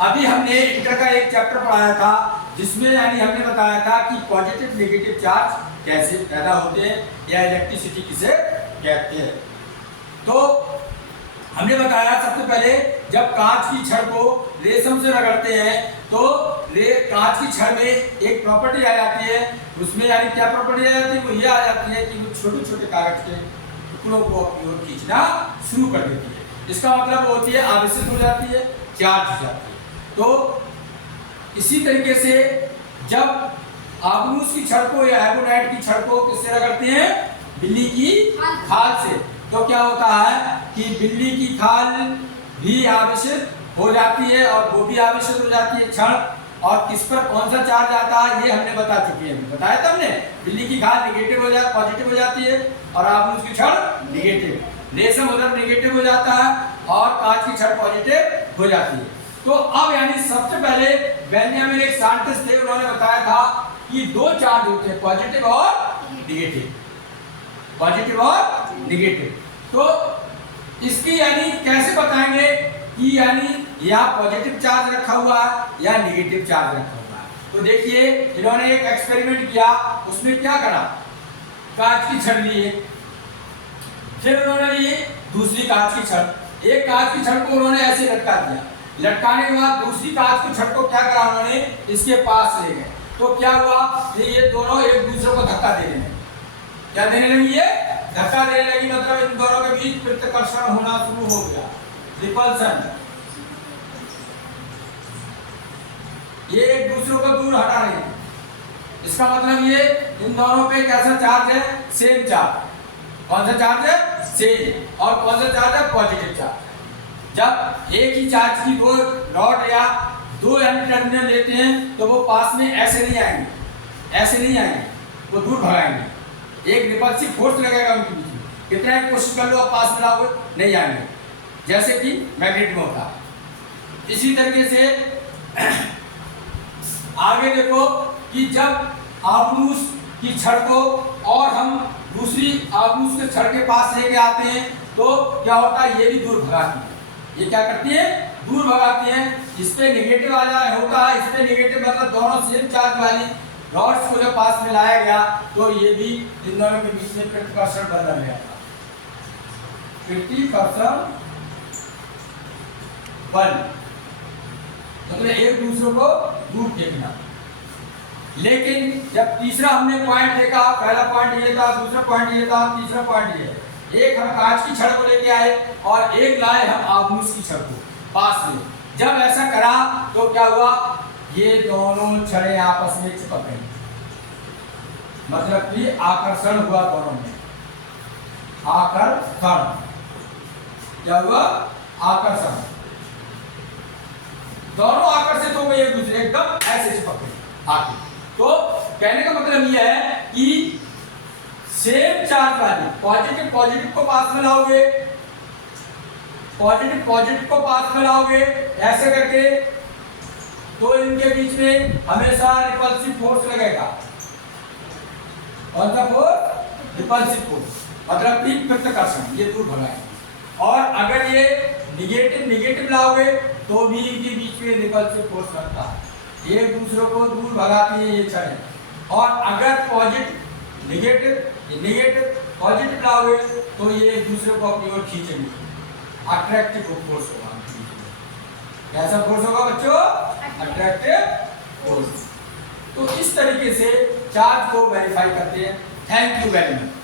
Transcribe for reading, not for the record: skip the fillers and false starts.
अभी हमने इंटर का एक चैप्टर पढ़ाया था जिसमें यानी हमने बताया था कि पॉजिटिव नेगेटिव चार्ज कैसे पैदा होते हैं या इलेक्ट्रिसिटी किसे कहते हैं। तो हमने बताया सबसे पहले जब कांच की छड़ को रेशम से रगड़ते हैं तो कांच की छड़ में एक प्रॉपर्टी आ जाती है, उसमें यानी क्या प्रॉपर्टी आ जाती है, वो ये आ जाती है कि वो छोटे छोटे कागज के टुकड़ों को अपनी ओर खींचना शुरू कर देती है। इसका मतलब होती है आवेशित हो जाती है, चार्ज हो जाती है। तो इसी तरीके से जब आगनूस की छड़ को या एगोनाइट की छड़ को किससे रगड़ते हैं, बिल्ली की खाल से, तो क्या होता है कि बिल्ली की खाल भी आवेशित हो जाती है और वो भी आवेशित हो जाती है छड़, और किस पर कौन सा चार्ज आता है ये हमने बता चुके हैं। बताया था हमने, बिल्ली की खाल नेगेटिव हो जाती पॉजिटिव हो जाती है और आगनूस की छड़ नेगेटिव, रेशम उधर नेगेटिव हो जाता है और कांच की छड़ पॉजिटिव हो जाती है। तो अब यानी सबसे पहले बेंजामिन एक साइंटिस्ट थे, उन्होंने बताया था कि दो चार्ज होते हैं, पॉजिटिव और नेगेटिव, पॉजिटिव और नेगेटिव। तो इसकी यानी कैसे बताएंगे कि यानी या पॉजिटिव चार्ज रखा हुआ है या नेगेटिव चार्ज रखा हुआ है। तो देखिए इन्होंने एक एक्सपेरिमेंट किया, उसमें क्या करा, कांच की छड़ लिए, फिर उन्होंने लिए दूसरी कांच की छड़, एक कांच की छड़ को उन्होंने ऐसे लटका दिया, लटकाने के बाद दूसरी कांच की छड़ को क्या करा उन्होंने इसके पास ले गए। तो क्या हुआ, ये दोनों एक दूसरे को धक्का देने लगे, क्या देने लगी, ये धक्का देने लगी, मतलब इन दोनों के बीच प्रतिकर्षण होना शुरू हो गया, रिपल्सन, ये एक दूसरे को दूर हटा रहे हैं। इसका मतलब ये इन दोनों पे कैसा चार्ज है, सेम चार्ज, कौन सा चार्ज है, सेम, और कौन सा चार्ज है, पॉजिटिव चार्ज। जब एक ही चार्ज की दो रॉड या दो यानी टर्मिनल लेते हैं तो वो पास में ऐसे नहीं आएंगे, ऐसे नहीं आएंगे, वो दूर भगाएंगे, एक रिपल्सिव फोर्स लगेगा उनके बीच में, कितना ही कोशिश कर लो आप पास में लाओगे नहीं आएंगे, जैसे कि मैग्नेट में होता है। इसी तरीके से आगे देखो कि जब आगनूस की छड़ को और हम दूसरी आगनूस के छड़ के पास लेके आते हैं तो क्या होता है, ये भी दूर भगाती है, ये क्या करती है, दूर भगाती है। इस पे नेगेटिव वाला होता है, इस पे नेगेटिव, मतलब दोनों सेम चार्ज वाली रॉड्स को जब पास में लाया गया तो ये भी इन दोनों के बीच में प्रतिकर्षण बदल गया था, प्रतिकर्षण बल, मतलब एक दूसरे को दूर फेंकना। लेकिन जब तीसरा हमने पॉइंट देखा, पहला पॉइंट ये था, दूसरा पॉइंट ये था, तीसरा पॉइंट ये, एक हम कांच की छड़ को लेके आए और एक लाए हम आगनूस की छड़ को पास में। जब ऐसा करा तो क्या हुआ, ये दोनों छड़ें आपस में चिपक गई, मतलब कि आकर्षण हुआ दोनों में, आकर्षण, क्या हुआ, आकर्षण, दोनों आकर्षित हो गए एक दूसरे, एकदम ऐसे चिपक गए आके। तो कहने का मतलब यह है कि सेम चार्ज वाली पॉजिटिव पॉजिटिव को पास में लाओगे, पॉजिटिव पॉजिटिव को पास में लाओगे ऐसे करके, तो इनके बीच में हमेशा रिपल्सिव फोर्स लगेगा। कौन सा फोर्स, रिपल्सिव फोर्स, मतलब कि प्रतिकर्षण, ये दूर भगाएगा। और अगर ये निगेटिव निगेटिव लाओगे तो भी इनके बीच में रिपल्सिव फोर्स लगता है, एक दूसरे को दूर भगाती है ये छड़ें। और अगर पॉजिटिव निगेटिव निगेटिव पॉजिटिव लाओगे तो ये एक दूसरे को अपनी ओर खींचेंगे, अट्रैक्टिव फोर्स होगा। कैसा फोर्स होगा बच्चों, अट्रैक्टिव फोर्स। तो इस तरीके से चार्ज को वेरीफाई करते हैं। Thank you very much.